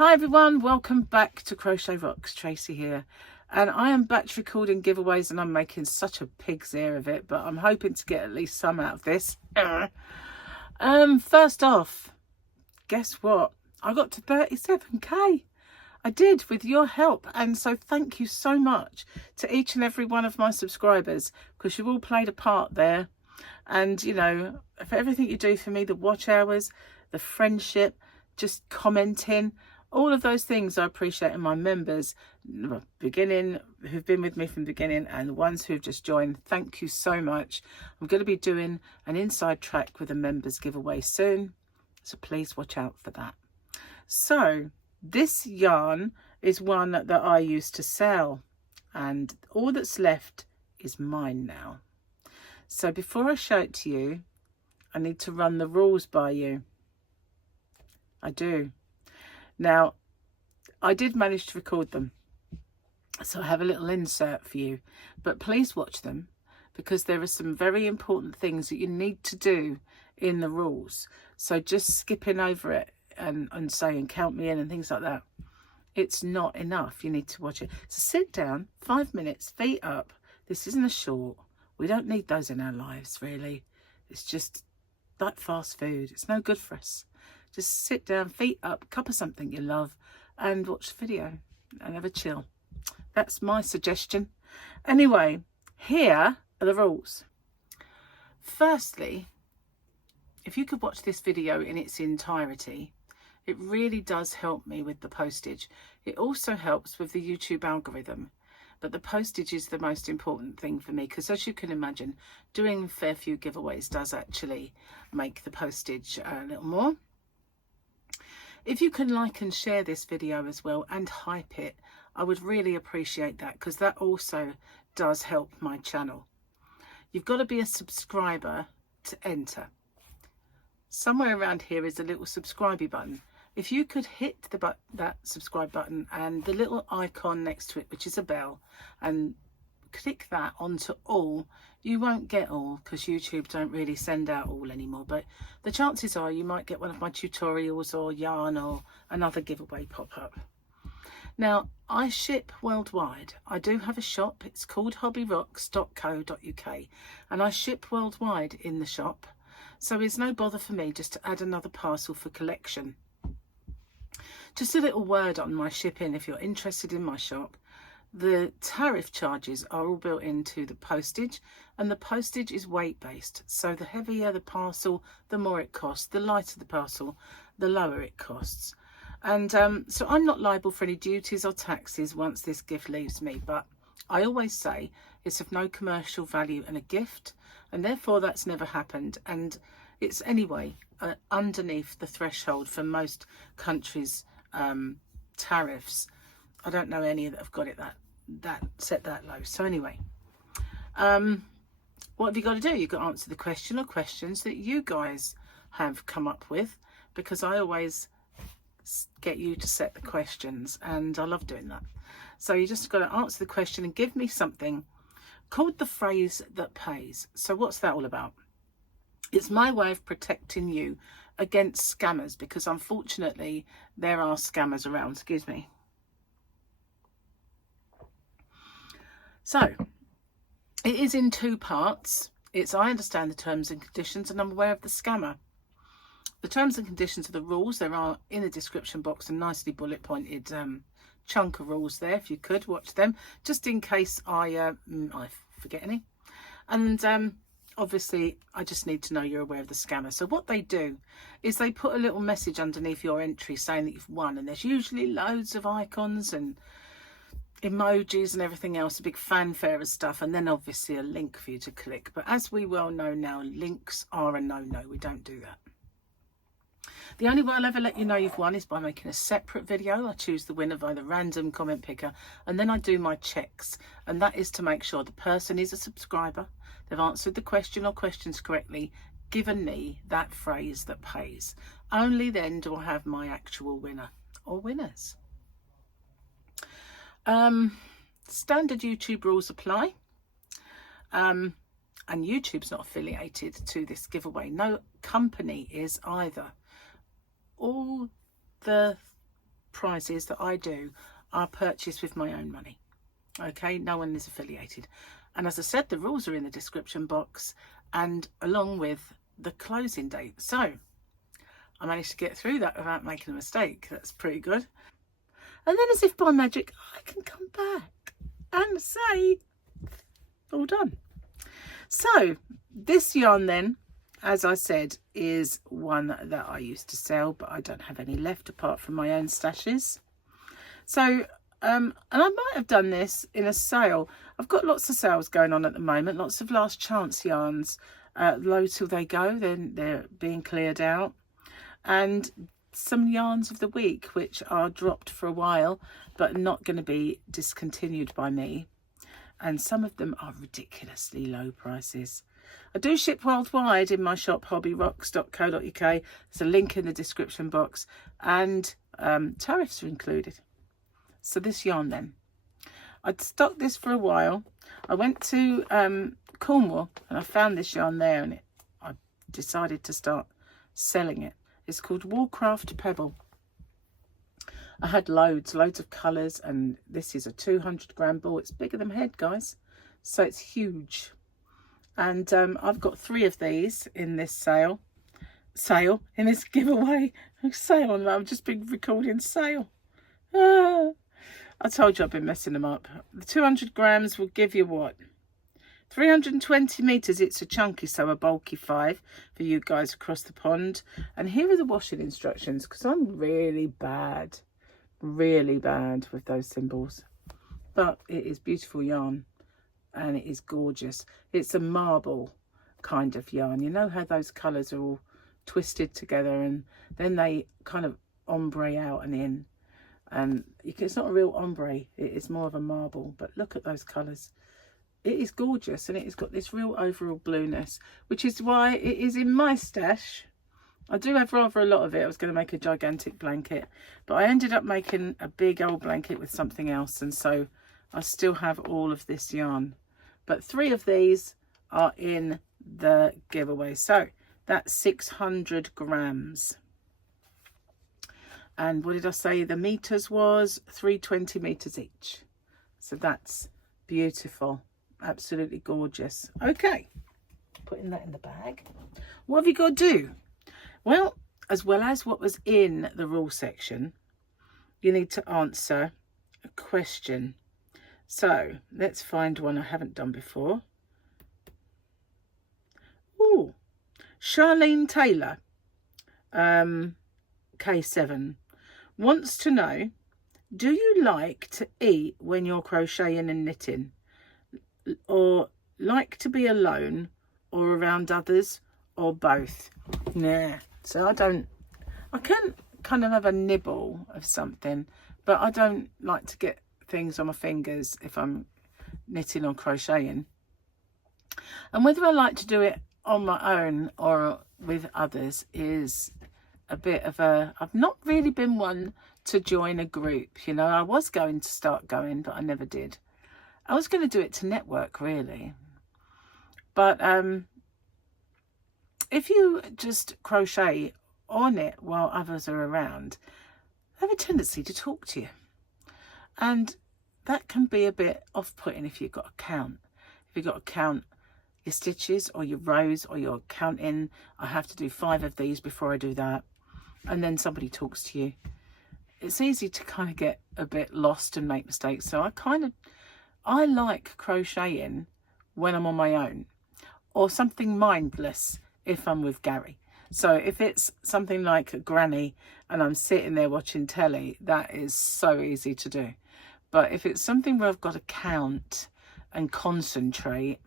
Hi everyone, welcome back to CrochetRocks. Tracy here, and I am batch recording giveaways and I'm making such a pig's ear of it, but I'm hoping to get at least some out of this. First off, guess what? I got to 37k. I did, with your help, and so thank you so much to each and every one of my subscribers, because you've all played a part there. And you know, for everything you do for me, the watch hours, the friendship, just commenting, all of those things I appreciate. And my members, beginning, who've been with me from the beginning, and the ones who've just joined, thank you so much. I'm going to be doing an inside track with a members giveaway soon, so please watch out for that. So this yarn is one that I used to sell, and all that's left is mine now. So before I show it to you, I need to run the rules by you. I do. Now, I did manage to record them, so I have a little insert for you, but please watch them, because there are some very important things that you need to do in the rules. So just skipping over it and saying count me in and things like that, it's not enough. You need to watch it. So sit down, 5 minutes, feet up. This isn't a short. We don't need those in our lives, really. It's just like fast food. It's no good for us. Just sit down, feet up, cup of something you love, and watch the video and have a chill. That's my suggestion. Anyway, here are the rules. Firstly, if you could watch this video in its entirety, it really does help me with the postage. It also helps with the YouTube algorithm. But the postage is the most important thing for me, because as you can imagine, doing a fair few giveaways does actually make the postage a little more. If you can like and share this video as well and hype it, I would really appreciate that, because that also does help my channel. You've got to be a subscriber to enter. Somewhere around here is a little subscribe button. If you could hit that subscribe button and the little icon next to it, which is a bell, and click that onto all, you won't get all, because YouTube don't really send out all anymore, but the chances are you might get one of my tutorials or yarn or another giveaway pop up. Now, I ship worldwide. I do have a shop. It's called hobbyrocks.co.uk, and I ship worldwide in the shop, so it's no bother for me just to add another parcel for collection. Just a little word on my shipping if you're interested in my shop. The tariff charges are all built into the postage, and the postage is weight based. So the heavier the parcel, the more it costs. The lighter the parcel, the lower it costs. And so I'm not liable for any duties or taxes once this gift leaves me. But I always say it's of no commercial value and a gift, and therefore that's never happened. And it's anyway underneath the threshold for most countries' tariffs. I don't know any that have got it that set that low. So anyway, what have you got to do? You've got to answer the question or questions that you guys have come up with, because I always get you to set the questions, and I love doing that. So you just got to answer the question and give me something called the phrase that pays. So what's that all about? It's my way of protecting you against scammers, because unfortunately there are scammers around. Excuse me. So it is in two parts. It's I understand the terms and conditions, and I'm aware of the scammer. The terms and conditions are the rules. There are in the description box a nicely bullet pointed chunk of rules there. If you could watch them, just in case I forget any. And obviously I just need to know you're aware of the scammer. So what they do is they put a little message underneath your entry saying that you've won, and there's usually loads of icons and emojis and everything else, a big fanfare of stuff, and then obviously a link for you to click. But as we well know now, links are a no-no. We don't do that. The only way I'll ever let you know you've won is by making a separate video. I choose the winner by the random comment picker, and then I do my checks, and that is to make sure the person is a subscriber, they've answered the question or questions correctly, given me that phrase that pays. Only then do I have my actual winner or winners. Standard YouTube rules apply, and YouTube's not affiliated to this giveaway. No company is either. All the prizes that I do are purchased with my own money. Okay, no one is affiliated. And as I said, the rules are in the description box and along with the closing date. So I managed to get through that without making a mistake. That's pretty good. And then as if by magic, I can come back and say, all done. So this yarn then, as I said, is one that I used to sell, but I don't have any left apart from my own stashes. So, and I might have done this in a sale. I've got lots of sales going on at the moment, lots of last chance yarns, low till they go, then they're being cleared out. And some yarns of the week, which are dropped for a while, but not going to be discontinued by me. And some of them are ridiculously low prices. I do ship worldwide in my shop, hobbyrocks.co.uk. There's a link in the description box, and tariffs are included. So this yarn then, I'd stocked this for a while. I went to Cornwall and I found this yarn there, and I decided to start selling it. It's called Warcraft Pebble. I had loads of colours, and this is a 200 gram ball. It's bigger than my head, guys, so it's huge. And I've got 3 of these in this in this giveaway. Sale, I've just been recording sale. I told you I've been messing them up. The 200 grams will give you what? 320 meters. It's a chunky, so a bulky 5 for you guys across the pond. And here are the washing instructions, because I'm really bad with those symbols. But it is beautiful yarn, and it is gorgeous. It's a marble kind of yarn. You know how those colours are all twisted together, and then they kind of ombre out and in. And it's not a real ombre, it is more of a marble, but look at those colours. It is gorgeous, and it has got this real overall blueness, which is why it is in my stash. I do have rather a lot of it. I was going to make a gigantic blanket, but I ended up making a big old blanket with something else, and so I still have all of this yarn. But 3 of these are in the giveaway, so that's 600 grams. And what did I say the meters was? 320 meters each. So that's beautiful. Absolutely gorgeous. Okay, putting that in the bag. What have you got to do? Well as what was in the rule section, you need to answer a question. So let's find one I haven't done before. Oh, Charlene Taylor, K7, wants to know, do you like to eat when you're crocheting and knitting, or like to be alone or around others, or both? Nah, so I can kind of have a nibble of something, but I don't like to get things on my fingers if I'm knitting or crocheting. And whether I like to do it on my own or with others is a bit of a, I've not really been one to join a group, you know. I was going to start going, but I never did. I was going to do it to network, really. But if you just crochet or knit while others are around, they have a tendency to talk to you. And that can be a bit off-putting if you've got to count. If you've got to count your stitches or your rows, or you're counting, I have to do 5 of these before I do that, and then somebody talks to you, it's easy to kind of get a bit lost and make mistakes. So I like crocheting when I'm on my own, or something mindless if I'm with Gary. So if it's something like a granny and I'm sitting there watching telly, that is so easy to do. But if it's something where I've got to count and concentrate,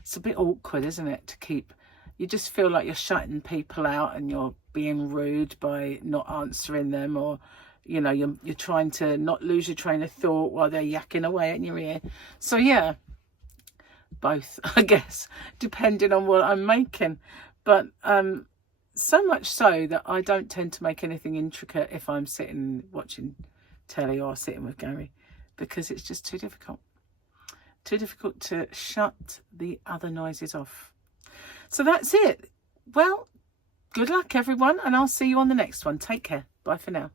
it's a bit awkward, isn't it? To keep, you just feel like you're shutting people out and you're being rude by not answering them, or you know, you're trying to not lose your train of thought while they're yakking away in your ear. So yeah, both, I guess, depending on what I'm making. But so much so that I don't tend to make anything intricate if I'm sitting watching telly or sitting with Gary, because it's just too difficult to shut the other noises off. So that's it. Well, good luck everyone, and I'll see you on the next one. Take care. Bye for now.